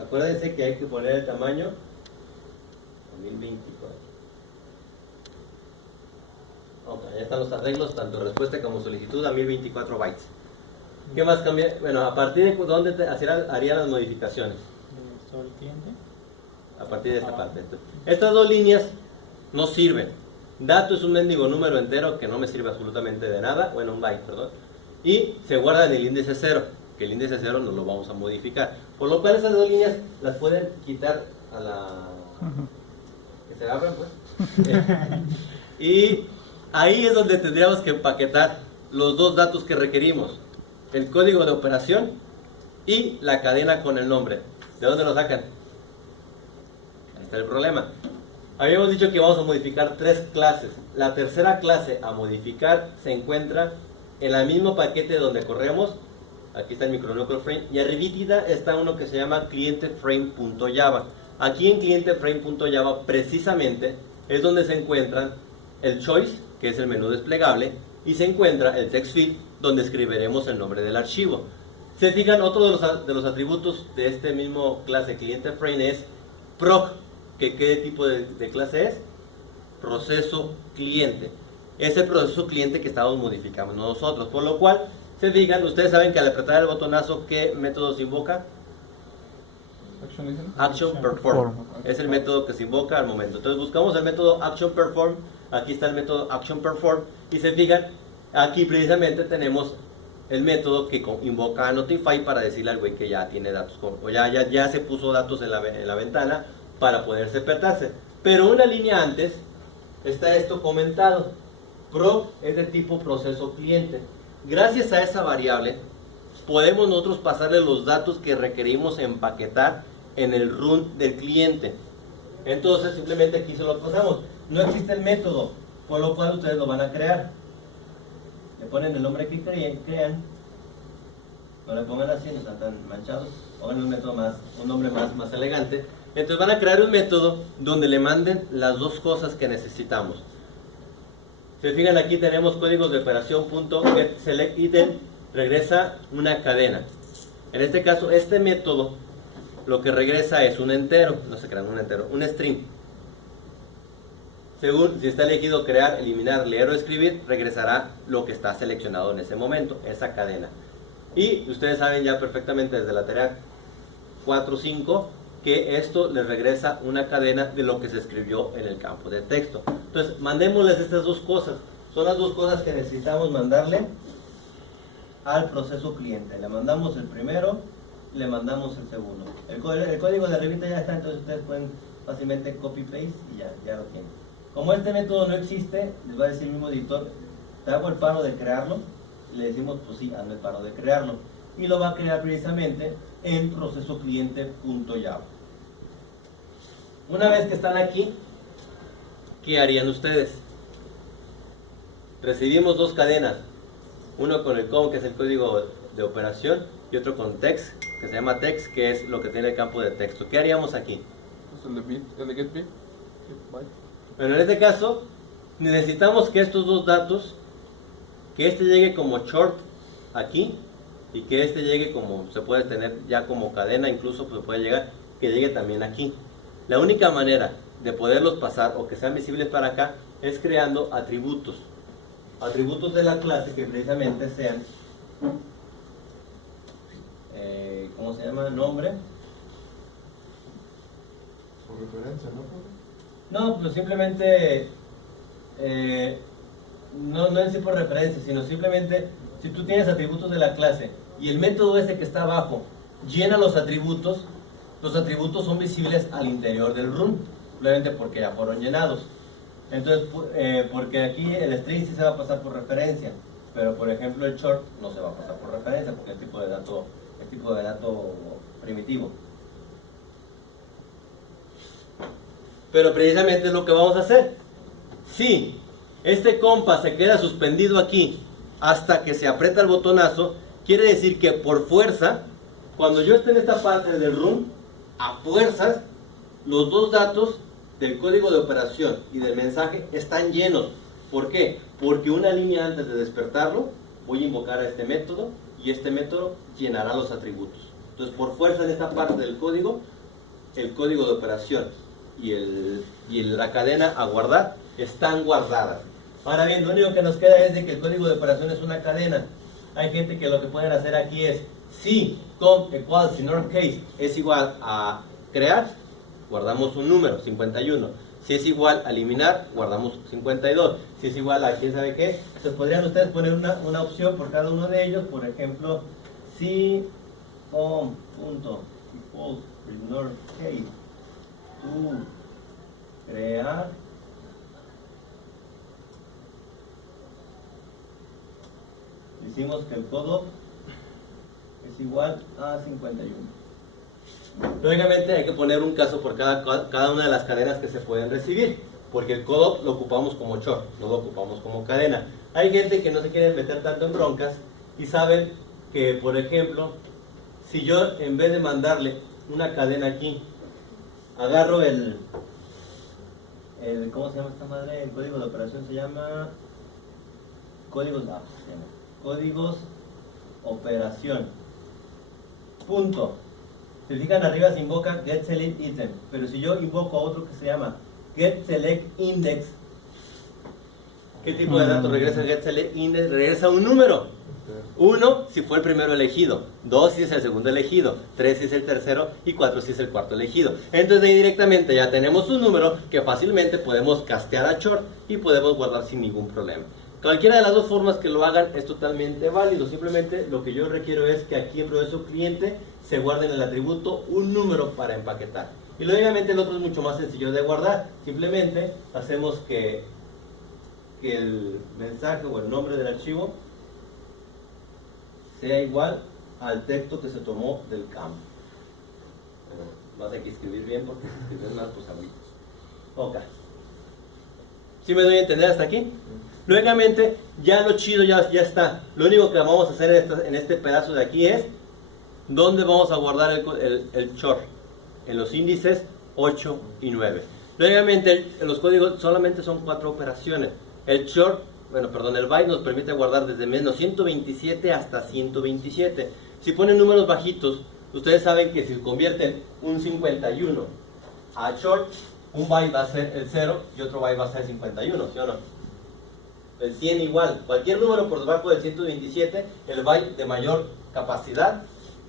Acuérdense que hay que poner el tamaño a 1024. Ok, ya están los arreglos, tanto respuesta como solicitud a 1024 bytes. ¿Qué más cambia? Bueno, ¿a partir de dónde harían las modificaciones? ¿Sobre el cliente? A partir de esta parte. Estas dos líneas no sirven. Dato es un mendigo número entero que no me sirve absolutamente de nada, bueno, un byte, perdón. Y se guarda en el índice 0, que el índice 0 no lo vamos a modificar. Por lo cual esas dos líneas las pueden quitar a la... que se abran, pues. Y ahí es donde tendríamos que empaquetar los dos datos que requerimos. El código de operación y la cadena con el nombre. ¿De dónde lo sacan? Ahí está el problema. Habíamos dicho que vamos a modificar 3 clases. La tercera clase a modificar se encuentra en el mismo paquete donde corremos. Aquí está el micronúcleo frame. Y arribita está uno que se llama clienteframe.java. Aquí en clienteframe.java precisamente es donde se encuentran el choice, que es el menú desplegable, y se encuentra el text field, donde escribiremos el nombre del archivo. Se fijan, otro de los atributos de este mismo clase clienteframe es proc, que ¿qué tipo de clase es? Proceso cliente. Es el proceso cliente que estamos modificando nosotros, por lo cual, se fijan, ustedes saben que al apretar el botonazo, ¿qué método se invoca? Action perform. Es el método que se invoca al momento. Entonces buscamos el método action perform. Aquí está el método action perform. Y se fijan, aquí precisamente tenemos el método que invoca a notify para decirle al güey que ya tiene datos, o ya se puso datos en la ventana para poder despertarse. Pero una línea antes está esto comentado. Pro es de tipo proceso cliente. Gracias a esa variable podemos nosotros pasarle los datos que requerimos empaquetar en el run del cliente. Entonces simplemente aquí se lo pasamos. No existe el método, por lo cual ustedes lo van a crear. Le ponen el nombre que crean. No le pongan así, no están tan manchados. Pongan un nombre más elegante. Entonces van a crear un método donde le manden las dos cosas que necesitamos. Se fijan, aquí tenemos códigos de operación .getSelectItem, regresa una cadena. En este caso, este método lo que regresa es un entero, no se crea un entero, un string. Según si está elegido crear, eliminar, leer o escribir, regresará lo que está seleccionado en ese momento, esa cadena. Y ustedes saben ya perfectamente desde la tarea 4 o 5 que esto les regresa una cadena de lo que se escribió en el campo de texto. Entonces, mandémosles estas dos cosas. Son las dos cosas que necesitamos mandarle al proceso cliente. Le mandamos el primero, le mandamos el segundo. El código de arribita ya está, entonces ustedes pueden fácilmente copy-paste y ya lo tienen. Como este método no existe, les va a decir el mismo editor, te hago el paro de crearlo. Le decimos, pues sí, hazme el paro de crearlo. Y lo va a crear precisamente en proceso cliente.java. Una vez que están aquí, ¿qué harían ustedes? Recibimos dos cadenas, uno con el com, que es el código de operación, y otro con text, que se llama text, que es lo que tiene el campo de texto. ¿Qué haríamos aquí? El de get bit. Bueno, en este caso, necesitamos que estos dos datos, que este llegue como short aquí, y que este llegue como, se puede tener ya como cadena, incluso pues puede llegar, que llegue también aquí. La única manera de poderlos pasar o que sean visibles para acá es creando atributos. Atributos de la clase que precisamente sean, ¿cómo se llama? Nombre. Por referencia, ¿no? No, pues simplemente, no en sí por referencia, sino simplemente, si tú tienes atributos de la clase y el método ese que está abajo llena los atributos son visibles al interior del run, simplemente porque ya fueron llenados. Entonces, porque aquí el string sí se va a pasar por referencia, pero por ejemplo el short no se va a pasar por referencia porque es tipo de dato primitivo. Pero precisamente es lo que vamos a hacer. Si este compa se queda suspendido aquí hasta que se aprieta el botonazo, quiere decir que por fuerza, cuando yo esté en esta parte del run, a fuerzas, los dos datos del código de operación y del mensaje están llenos. ¿Por qué? Porque una línea antes de despertarlo, voy a invocar a este método y este método llenará los atributos. Entonces, por fuerza en esta parte del código, el código de operación y la cadena a guardar están guardadas. Ahora bien, lo único que nos queda es de que el código de operación es una cadena. Hay gente que lo que pueden hacer aquí es, si com equals in our case es igual a crear, guardamos un número, 51. Si es igual a eliminar, guardamos 52. Si es igual a quién sabe qué, entonces podrían ustedes poner una opción por cada uno de ellos. Por ejemplo, si com punto equals in our case to crear, decimos que el codo es igual a 51. Lógicamente hay que poner un caso por cada una de las cadenas que se pueden recibir, porque el codo lo ocupamos como chor, no lo ocupamos como cadena. Hay gente que no se quiere meter tanto en broncas y saben que, por ejemplo, si yo en vez de mandarle una cadena aquí, agarro ¿cómo se llama esta madre? El código de operación se llama códigos operación. Punto. Si fijan arriba se invoca getSelectItem, pero si yo invoco a otro que se llama getSelectIndex, ¿qué tipo de datos regresa getSelectIndex? Regresa un número. 1 si fue el primero elegido, 2 si es el segundo elegido, 3 si es el tercero y 4 si es el cuarto elegido. Entonces ahí directamente ya tenemos un número que fácilmente podemos castear a Chor y podemos guardar sin ningún problema. Cualquiera de las dos formas que lo hagan es totalmente válido. Simplemente lo que yo requiero es que aquí en proceso cliente se guarde en el atributo un número para empaquetar. Y lógicamente el otro es mucho más sencillo de guardar. Simplemente hacemos que el mensaje o el nombre del archivo sea igual al texto que se tomó del campo. Vas a que escribir bien porque si escribes más pues abritos. Ok. ¿Sí me doy a entender hasta aquí? Lógicamente, ya lo chido ya está. Lo único que vamos a hacer en este pedazo de aquí es ¿dónde vamos a guardar el chor? En los índices 8 y 9. Lógicamente, los códigos solamente son 4 operaciones. El chor, el byte nos permite guardar desde menos 127 hasta 127. Si ponen números bajitos, ustedes saben que si convierten un 51 a chor, un byte va a ser el 0 y otro byte va a ser 51, ¿sí o no? El 100 igual, cualquier número por debajo del 127, el byte de mayor capacidad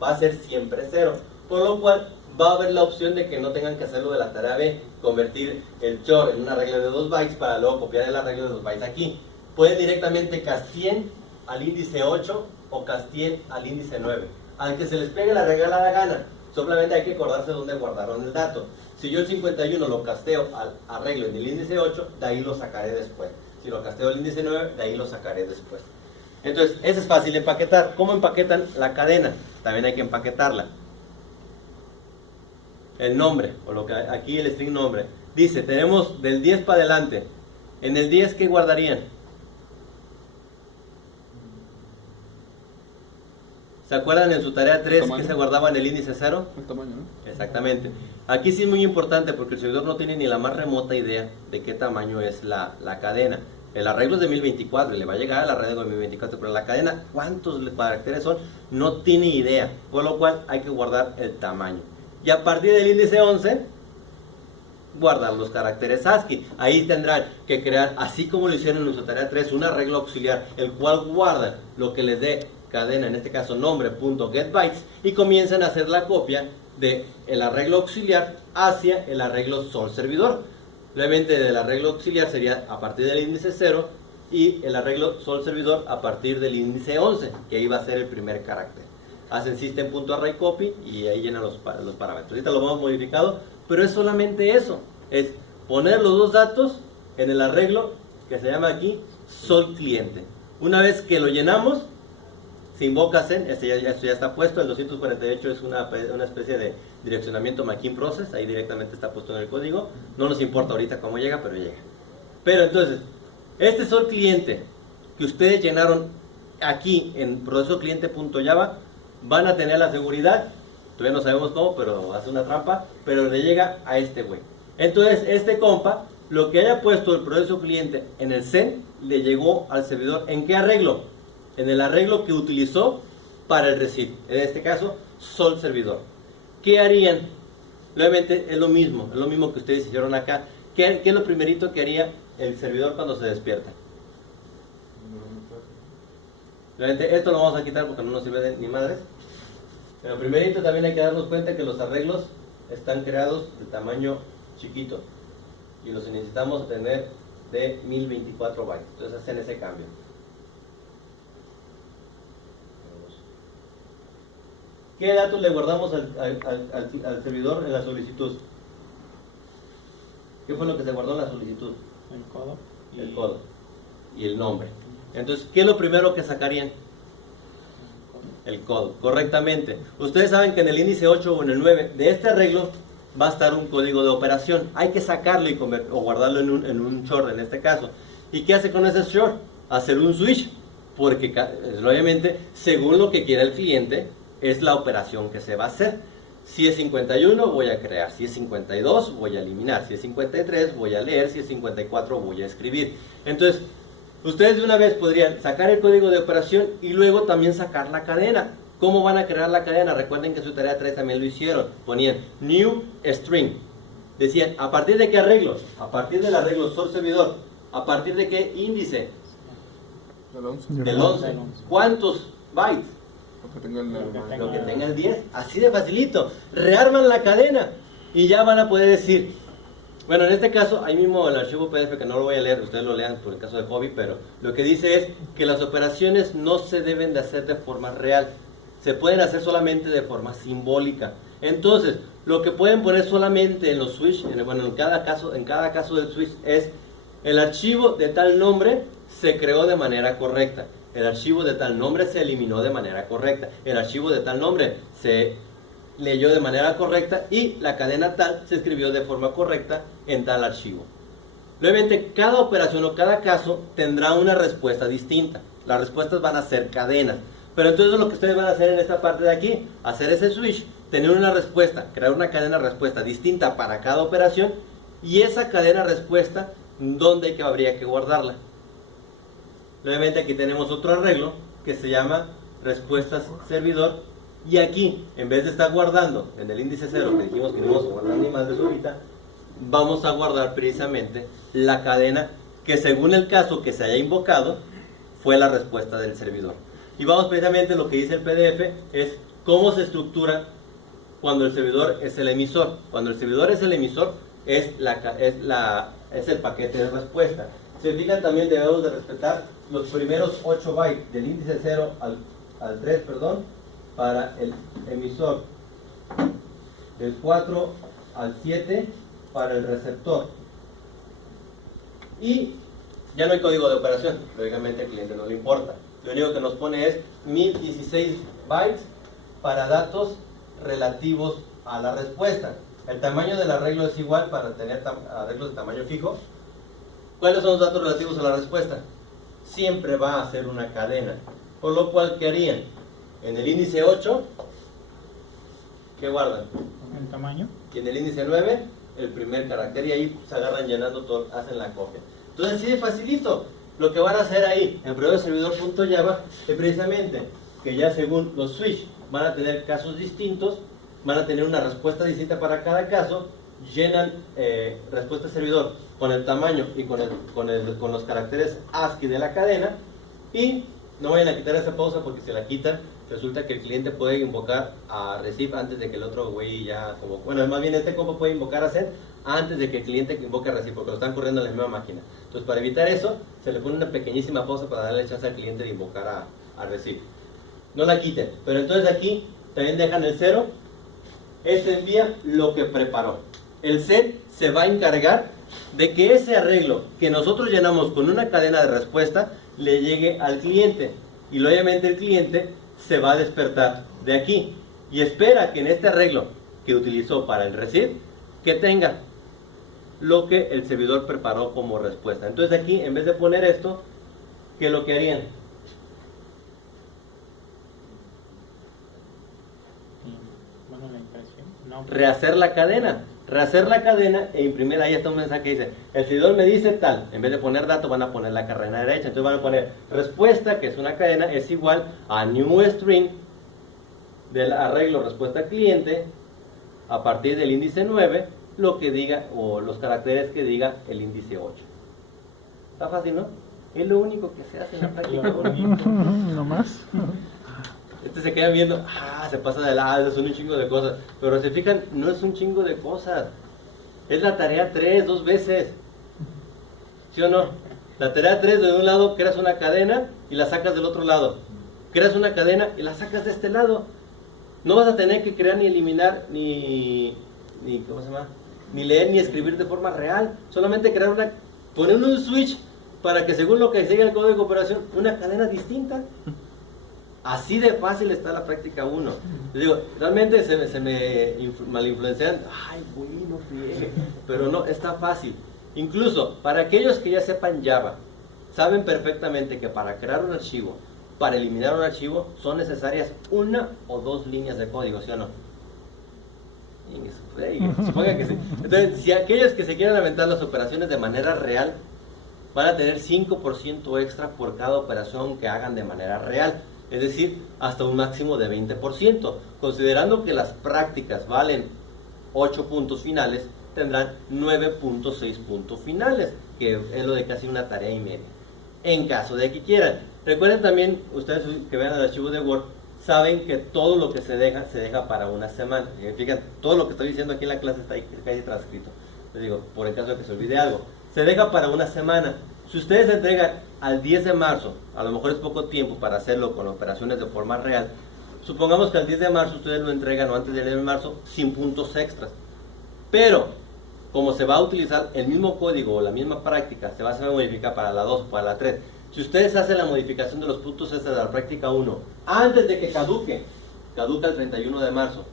va a ser siempre 0, por lo cual va a haber la opción de que no tengan que hacerlo de la tarea B, convertir el chor en una regla de 2 bytes para luego copiar el arreglo de 2 bytes aquí. Pueden directamente casteen al índice 8 o casteen al índice 9, aunque se les pegue la regalada gana, solamente hay que acordarse dónde guardaron el dato. Si yo el 51 lo casteo al arreglo en el índice 8, de ahí lo sacaré después. Si lo casteo al índice 9, de ahí lo sacaré después. Entonces, eso es fácil de empaquetar. ¿Cómo empaquetan la cadena? También hay que empaquetarla. El nombre, o lo que aquí el string nombre. Dice, tenemos del 10 para adelante. En el 10, ¿qué guardarían? ¿Se acuerdan en su tarea 3 que se guardaba en el índice 0? El tamaño, ¿no? Exactamente. Aquí sí es muy importante porque el servidor no tiene ni la más remota idea de qué tamaño es la cadena. El arreglo es de 1024 y le va a llegar al arreglo de 1024, pero la cadena, ¿cuántos caracteres son? No tiene idea, por lo cual hay que guardar el tamaño. Y a partir del índice 11, guardar los caracteres ASCII. Ahí tendrán que crear, así como lo hicieron en su tarea 3, un arreglo auxiliar, el cual guarda lo que les dé cadena, en este caso nombre.getBytes, y comienzan a hacer la copia del arreglo auxiliar hacia el arreglo sol servidor. Obviamente del arreglo auxiliar sería a partir del índice 0 y el arreglo sol servidor a partir del índice 11, que ahí va a ser el primer carácter. Hacen system.arrayCopy y ahí llenan los parámetros. Ahorita lo hemos modificado, pero es solamente eso, es poner los dos datos en el arreglo que se llama aquí sol cliente. Una vez que lo llenamos, se invoca Zen, esto ya está puesto. El 248 es una especie de direccionamiento McKean Process, ahí directamente está puesto en el código. No nos importa ahorita cómo llega, pero llega. Pero entonces, este sol cliente que ustedes llenaron aquí en proceso cliente.java, van a tener la seguridad, todavía no sabemos cómo, pero hace una trampa, pero le llega a este güey. Entonces, este compa, lo que haya puesto el proceso cliente en el Zen, le llegó al servidor. ¿En qué arreglo? En el arreglo que utilizó para el receive. En este caso, sol servidor. ¿Qué harían? Obviamente es lo mismo que ustedes hicieron acá. ¿Qué es lo primerito que haría el servidor cuando se despierta? Obviamente esto lo vamos a quitar porque no nos sirve de ni madres. Pero primerito también hay que darnos cuenta que los arreglos están creados de tamaño chiquito y los necesitamos tener de 1024 bytes. Entonces hacen ese cambio. ¿Qué datos le guardamos al servidor en la solicitud? ¿Qué fue lo que se guardó en la solicitud? El codo. El codo y el nombre. Entonces, ¿qué es lo primero que sacarían? El codo, correctamente. Ustedes saben que en el índice 8 o en el 9 de este arreglo va a estar un código de operación. Hay que sacarlo o guardarlo en un short en este caso. ¿Y qué hace con ese short? Hacer un switch, porque obviamente, según lo que quiera el cliente, es la operación que se va a hacer. Si es 51 voy a crear, si es 52 voy a eliminar, si es 53 voy a leer, si es 54 voy a escribir. Entonces, ustedes de una vez podrían sacar el código de operación y luego también sacar la cadena. ¿Cómo van a crear la cadena? Recuerden que su tarea 3 también lo hicieron. Ponían new string. Decían, ¿a partir de qué arreglos? A partir del arreglo sol servidor. ¿A partir de qué índice? Del 11. ¿Cuántos bytes? Lo que tenga el 10. Así de facilito. Rearman la cadena y ya van a poder decir. Bueno, en este caso, ahí mismo el archivo PDF, que no lo voy a leer, ustedes lo lean por el caso de Hobby, pero lo que dice es que las operaciones no se deben de hacer de forma real. Se pueden hacer solamente de forma simbólica. Entonces, lo que pueden poner solamente en los switch, en cada caso del switch, es el archivo de tal nombre se creó de manera correcta. El archivo de tal nombre se eliminó de manera correcta. El archivo de tal nombre se leyó de manera correcta y la cadena tal se escribió de forma correcta en tal archivo. Obviamente, cada operación o cada caso tendrá una respuesta distinta. Las respuestas van a ser cadenas. Pero entonces lo que ustedes van a hacer en esta parte de aquí, hacer ese switch, tener una respuesta, crear una cadena respuesta distinta para cada operación y esa cadena respuesta, ¿dónde habría que guardarla? Obviamente aquí tenemos otro arreglo que se llama respuestas servidor y aquí, en vez de estar guardando en el índice 0, que dijimos que no vamos a guardar ni más de su ahorita, vamos a guardar precisamente la cadena que según el caso que se haya invocado fue la respuesta del servidor. Y vamos precisamente lo que dice el PDF es cómo se estructura cuando el servidor es el emisor. Cuando el servidor es el emisor es el paquete de respuesta. Se fijan también debemos de respetar los primeros 8 bytes del índice 0 al 3, para el emisor, del 4 al 7 para el receptor. Y ya no hay código de operación, lógicamente al cliente no le importa. Lo único que nos pone es 1016 bytes para datos relativos a la respuesta. El tamaño del arreglo es igual para tener arreglos de tamaño fijo. ¿Cuáles son los datos relativos a la respuesta? Siempre va a ser una cadena. Por lo cual, ¿qué harían? En el índice 8, ¿qué guardan? El tamaño. Y en el índice 9, el primer carácter. Y ahí se agarran llenando todo, hacen la copia. Entonces, así de facilito. Lo que van a hacer ahí, en prueba de servidor.java, es precisamente que ya según los switch van a tener casos distintos, van a tener una respuesta distinta para cada caso, llenan respuesta servidor con el tamaño y con los caracteres ASCII de la cadena, y no vayan a quitar esa pausa porque si la quitan, resulta que el cliente puede invocar a receive antes de que el otro güey ya, más bien este combo puede invocar a send antes de que el cliente invoque a receive porque lo están corriendo en la misma máquina. Entonces, para evitar eso, se le pone una pequeñísima pausa para darle chance al cliente de invocar a receive. No la quiten, pero entonces aquí también dejan el 0. Este envía lo que preparó. El send se va a encargar de que ese arreglo que nosotros llenamos con una cadena de respuesta le llegue al cliente. Y obviamente el cliente se va a despertar de aquí y espera que en este arreglo que utilizó para el receive, que tenga lo que el servidor preparó como respuesta. Entonces aquí, en vez de poner esto, ¿qué es lo que harían? Bueno, la impresión. No. Rehacer la cadena e imprimir. Ahí está un mensaje que dice, el servidor me dice tal, en vez de poner dato van a poner la cadena derecha, entonces van a poner respuesta, que es una cadena, es igual a new string del arreglo respuesta cliente a partir del índice 9, lo que diga, o los caracteres que diga el índice 8. Está fácil, ¿no? Es lo único que se hace en la práctica. No más. Se quedan viendo, se pasa de lado, son un chingo de cosas. Pero se fijan, no es un chingo de cosas. Es la tarea 3, 2 veces. ¿Sí o no? La tarea 3, de un lado creas una cadena y la sacas del otro lado. Creas una cadena y la sacas de este lado. No vas a tener que crear ni eliminar, ni ¿cómo se llama? Ni leer ni escribir de forma real. Solamente crear poner un switch para que según lo que siga el código de operación, una cadena distinta. Así de fácil está la práctica 1. Les digo, realmente se me malinfluencian. Ay, bueno, friegue. Pero no, está fácil. Incluso, para aquellos que ya sepan Java, saben perfectamente que para crear un archivo, para eliminar un archivo, son necesarias 1 o 2 líneas de código, ¿sí o no? Supongan que sí. Entonces, si aquellos que se quieran aventar las operaciones de manera real, van a tener 5% extra por cada operación que hagan de manera real. Es decir, hasta un máximo de 20%. Considerando que las prácticas valen 8 puntos finales, tendrán 9.6 puntos finales, que es lo de casi una tarea y media. En caso de que quieran. Recuerden también, ustedes que vean el archivo de Word, saben que todo lo que se deja para una semana. Fíjense, todo lo que estoy diciendo aquí en la clase está ahí transcrito. Les digo, por el caso de que se olvide algo. Se deja para una semana. Si ustedes entregan al 10 de marzo, a lo mejor es poco tiempo para hacerlo con operaciones de forma real. Supongamos que al 10 de marzo ustedes lo entregan o antes del 10 de marzo sin puntos extras. Pero, como se va a utilizar el mismo código o la misma práctica, se va a modificar para la 2 o para la 3. Si ustedes hacen la modificación de los puntos extras de la práctica 1 antes de que caduca el 31 de marzo.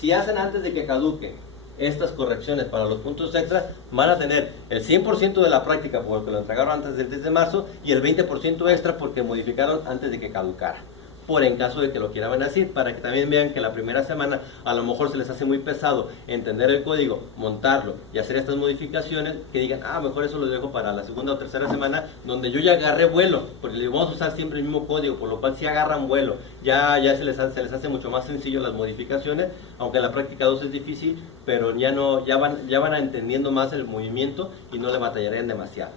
Si hacen antes de que caduque estas correcciones para los puntos extras, van a tener el 100% de la práctica porque lo entregaron antes del 10 de marzo y el 20% extra porque modificaron antes de que caducara. Por en caso de que lo quieran así, para que también vean que la primera semana a lo mejor se les hace muy pesado entender el código, montarlo y hacer estas modificaciones, que digan, mejor eso lo dejo para la segunda o tercera semana, donde yo ya agarré vuelo, porque les vamos a usar siempre el mismo código, por lo cual si agarran vuelo, ya se les hace mucho más sencillo las modificaciones, aunque la práctica 2 es difícil, pero ya van entendiendo más el movimiento y no le batallarían demasiado.